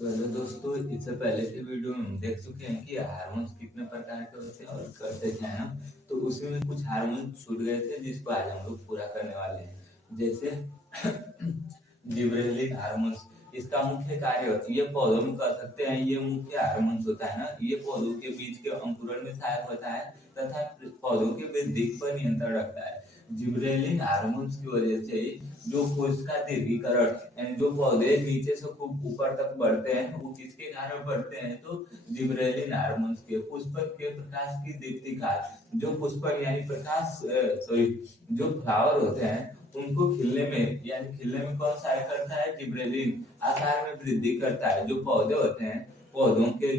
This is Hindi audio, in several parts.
तो हेलो दोस्तों, इससे पहले के वीडियो में हम देख चुके हैं कि हार्मोन्स कितने प्रकार के होते हैं और करते क्या हैं हम। तो उसमें में कुछ हार्मोन्स छूट गए थे जिसको आज हम लोग पूरा करने वाले हैं। जैसे जिबरेलिक हार्मोन्स, इसका मुख्य कार्य होता है, ये पौधों में कर सकते हैं, ये मुख्य हार्मोन्स होता है ना, ये पौधों के बीज के अंकुरण में सहायक होता है तथा पौधों के वृद्धि पर नियंत्रण रखता है। जिबरेलिन हार्मोन्स की वजह से जो कोशिका दीर्घीकरण यानी जो पौधे नीचे से खूब ऊपर तक बढ़ते हैं वो किसके कारण बढ़ते हैं, तो जिबरेलिन हार्मोन्स के। पुष्पक के प्रकाश की दीप्ति का, जो पुष्पक यानी प्रकाश सॉरी जो फ्लावर होते हैं उनको खिलने में यानी खिलने में कौन सहायता करता है, जिबरेलिन। आकार में वृद्धि करता है, जो पौधे होते हैं पौधों के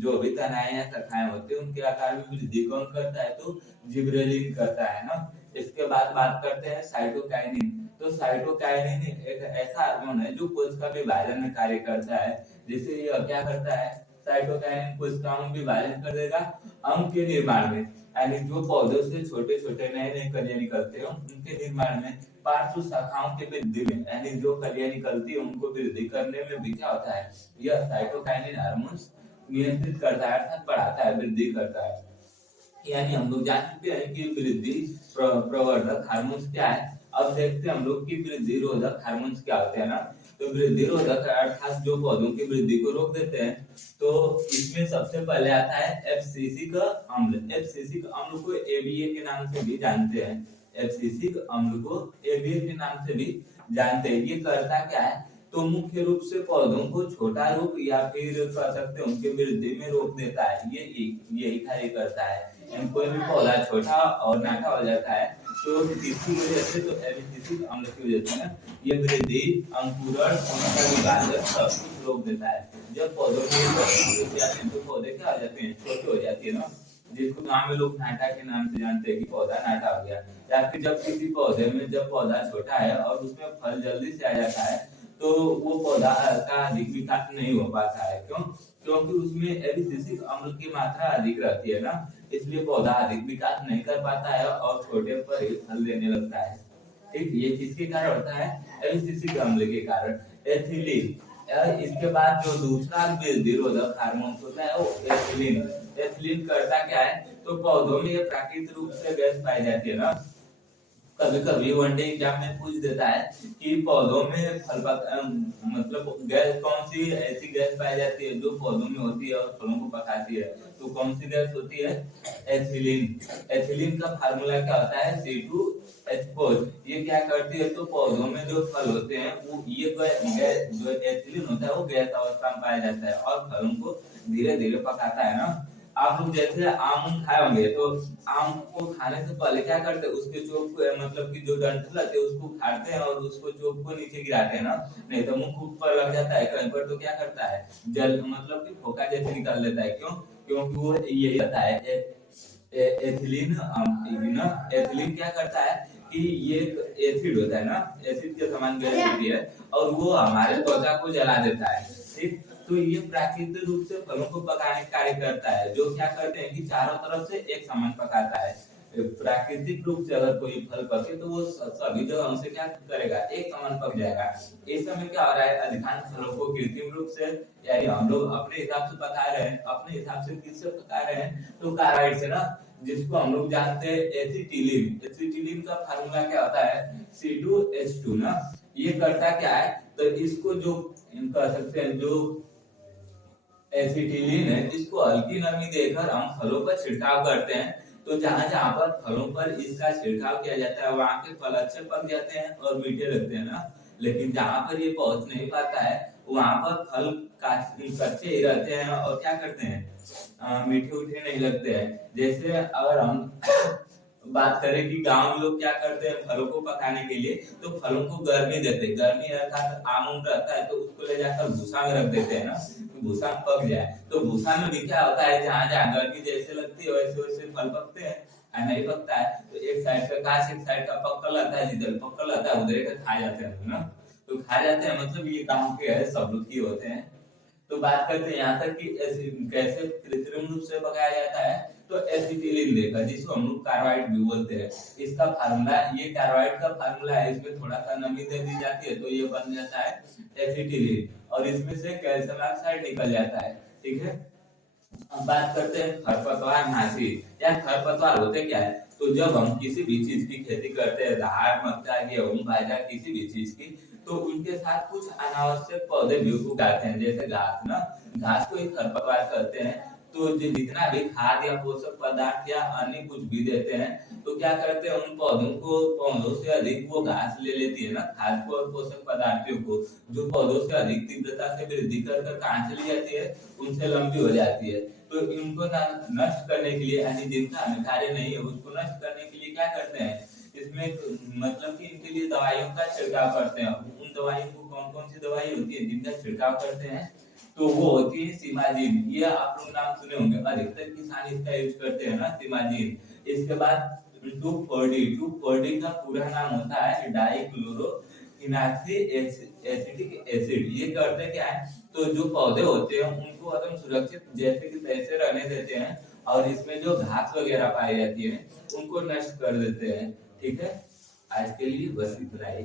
जो भी तनाएं या शाखाएं होती है उनके आकार में वृद्धि कौन करता है, तो जिबरेलिन करता है ना। इसके बाद बात करते हैं साइटोकाइनिन। तो साइटोकाइनिन एक ऐसा हार्मोन है जो कोशिका विभाजन में कार्य करता है। जैसे ये क्या करता है, साइटोकाइनिन कोशिकाओं में विभाजन कर देगा अंग के निर्माण में, यानी जो पौधों से छोटे छोटे नए नए कलियां निकलते हैं उनके निर्माण में, पार्श्व शाखाओं के वृद्धि में, यानी जो कलियां निकलती है उनको वृद्धि करने में भी क्या होता है, यह साइटोकाइनिन हार्मोन्स नियंत्रित करता है अर्थात बढ़ाता है, वृद्धि करता है। यानी हम लोग जान चुके हैं कि वृद्धि प्रवर्धक हार्मोन्स क्या है। अब देखते हैं हम लोग कि वृद्धि रोधक हार्मोन्स क्या होते हैं ना। तो वृद्धि रोधक अर्थात जो पौधों की वृद्धि को रोक देते हैं, तो इसमें सबसे पहले आता है एब्सिसिक अम्ल। एब्सिसिक अम्ल को एबीए के नाम से भी जानते हैं। एब्सिसिक अम्ल को एबीए के नाम से भी जानते हैं। ये करता क्या है, तो मुख्य रूप से पौधों को छोटा रूप या फिर कह सकते हैं उनके वृद्धि में रोक देता है। ये यही कार्य करता है। कोई भी पौधा छोटा और नाटा हो जाता है तो किसकी वजह से, तो एब्सिसिक अम्ल की वजह से ना, ये वृद्धि अंकुरण उनका विभाजन सब कुछ रोक देता है। जब पौधों की वृद्धि हो जाती है तो पौधे क्या हो जाते हैं, छोटे हो जाती है ना, जिसको गांव में लोग नाटा के नाम से जानते हैं कि पौधा नाटा हो गया। या फिर जब किसी पौधे में जब पौधा छोटा है और उसमें फल जल्दी से आ जाता है तो वो पौधा का अधिक विकास नहीं हो पाता है। क्यों? क्योंकि उसमें एब्सिसिक अम्ल की मात्रा अधिक रहती है ना, इसलिए पौधा अधिक विकास नहीं कर पाता है और छोटे पर ही फल देने लगता है। ठीक, ये किसके कारण होता है, एब्सिसिक अम्ल के कारण। एथिलीन, इसके बाद जो दूसरा वृद्धि रोधक हार्मोन होता है वो एथिलीन। एथिलीन करता क्या है, तो पौधों में ये प्राकृतिक रूप से गैस पाई जाती है ना। कभी कभी वनडे एग्जाम में पूछ देता है कि पौधों में मतलब गैस कौन सी ऐसी गैस पाई जाती है जो पौधों में होती है और फलों को पकाती है, तो कौन सी गैस होती है, एथिलीन। एथिलीन का फार्मूला क्या होता है, C2H4। ये क्या करती है, तो पौधों में जो फल होते हैं वो ये गैस जो एथिलीन होता है वो गैस अवस्था में पाया जाता है और फलों को धीरे धीरे पकाता है ना। आप लोग जैसे आम खाए होंगे तो आम को खाने से पहले क्या करते हैं, उसके चोप को मतलब कि जो डंठल रहते हैं उसको उखाड़ते हैं और उसको चोप को नीचे गिराते हैं ना, नहीं तो मुंह ऊपर लग जाता है कहीं पर तो क्या करता है, जल मतलब कि फोका जैसे निकाल लेता है। क्यों? क्योंकि वो यही रहता है एथिलीन। एथिलीन क्या करता है कि ये एसिड होता है ना, एसिड के समान गैस होती है और वो हमारे त्वचा को जला देता है। ठीक, तो ये प्राकृतिक रूप से फलों को पकाने का कार्य करता है, जो क्या करते हैं कि चारों तरफ से एक समान पकाता है। प्राकृतिक रूप से अगर कोई फल पके तो वो सभी जगहों से क्या करेगा, एक समान पक जाएगा। इस समय क्या हो रहा है, अधिकांश फलों को कृत्रिम रूप से यानी हम लोग अपने हिसाब से पका रहे हैं। अपने हिसाब से किससे पका रहे हैं, तो कार्बाइड से ना, जिसको हम लोग जानते हैं एसिटिलीन। एसिटिलीन का फार्मूला क्या होता है, C2H2 ना। ये करता क्या है, तो इसको जो कह सकते हैं जो एसिटिलीन है, इसको हल्की नमी देकर हम फलों पर छिड़काव करते हैं। तो जहां जहां पर फलों पर इसका छिड़काव किया जाता है वहां के फल अच्छे पक जाते हैं और मीठे लगते हैं ना। लेकिन जहां पर ये पहुंच नहीं पाता है वहां पर फल कच्चे ही रहते हैं और क्या करते हैं, मीठे उठे नहीं लगते हैं। जैसे अगर हम बात करें कि गांव में लोग क्या करते हैं फलों को पकाने के लिए, तो फलों को गर्मी देते हैं। गर्मी अर्थात आम उम रहता है तो उसको ले जाकर भूसा में रख देते हैं ना, तो भूसा में पक जाए। तो भूसा में भी क्या होता है, जहां जहां गर्मी जैसे लगती है वैसे वैसे फल पकते हैं। नहीं पकता है तो एक साइड का काश एक साइड का पक्का रहता है, जिधर पक्का रहता है उधर का खा जाते हैं ना। तो खा जाते हैं मतलब ये गाँव के है, सब लोग की होते हैं। तो बात करते हैं यहाँ तक कि कैसे कृत्रिम रूप से पकाया जाता है। तो एसिटिलीन देखा, जिसको हम लोग कार्बाइड भी बोलते हैं। इसका फार्मूला, ये कार्बाइड का फार्मूला है, इसमें थोड़ा सा नमी दे दी जाती है तो ये बन जाता है एसिटिलीन, और इसमें से कैल्शियम ऑक्साइड निकल जाता है। ठीक है, अब बात करते हैं खरपतवार नाशी। या खरपतवार होते क्या है, तो जब हम किसी भी चीज की खेती करते हैं, धान, मक्का, गेहूं, बाजरा, किसी भी चीज की, तो उनके साथ कुछ अनावश्यक पौधे भी उगाते हैं, जैसे घास ना, घास को ही खरपतवार कहते हैं। तो जितना भी खाद या पोषक पदार्थ या अन्य कुछ भी देते हैं, तो क्या करते हैं, उन पौधों से अधिक वो घास ले लेती है ना, खाद को और पोषक पदार्थों को, जो पौधों से अधिक तीव्रता से वृद्धि कर कर कहाँ चली जाती है, उनसे लंबी हो जाती है। तो इनको नष्ट करने के लिए, यानी जिनका हमें कार्य नहीं है उसको नष्ट करने के लिए क्या करते हैं, इसमें मतलब कि इनके लिए दवाइयों का छिड़काव करते हैं। उन दवाइयों को, कौन कौन सी दवाई होती है जिनका छिड़काव करते हैं, तो वो होती है सिमाजीन। ये आप लोग नाम सुने होंगे, अधिकतर किसान इसका यूज करते हैं ना, सिमाजीन। इसके बाद 2,4-D का पूरा नाम होता है डाइक्लोरोफिनाक्सी एसिटिक एसिड। ये करते क्या है, तो जो पौधे होते हैं उनको एकदम सुरक्षित जैसे कि तैसे रहने देते हैं, और इसमें जो घास वगैरह पाई जाती है उनको नष्ट कर देते हैं। ठीक है, आज के लिए बस इतना ही।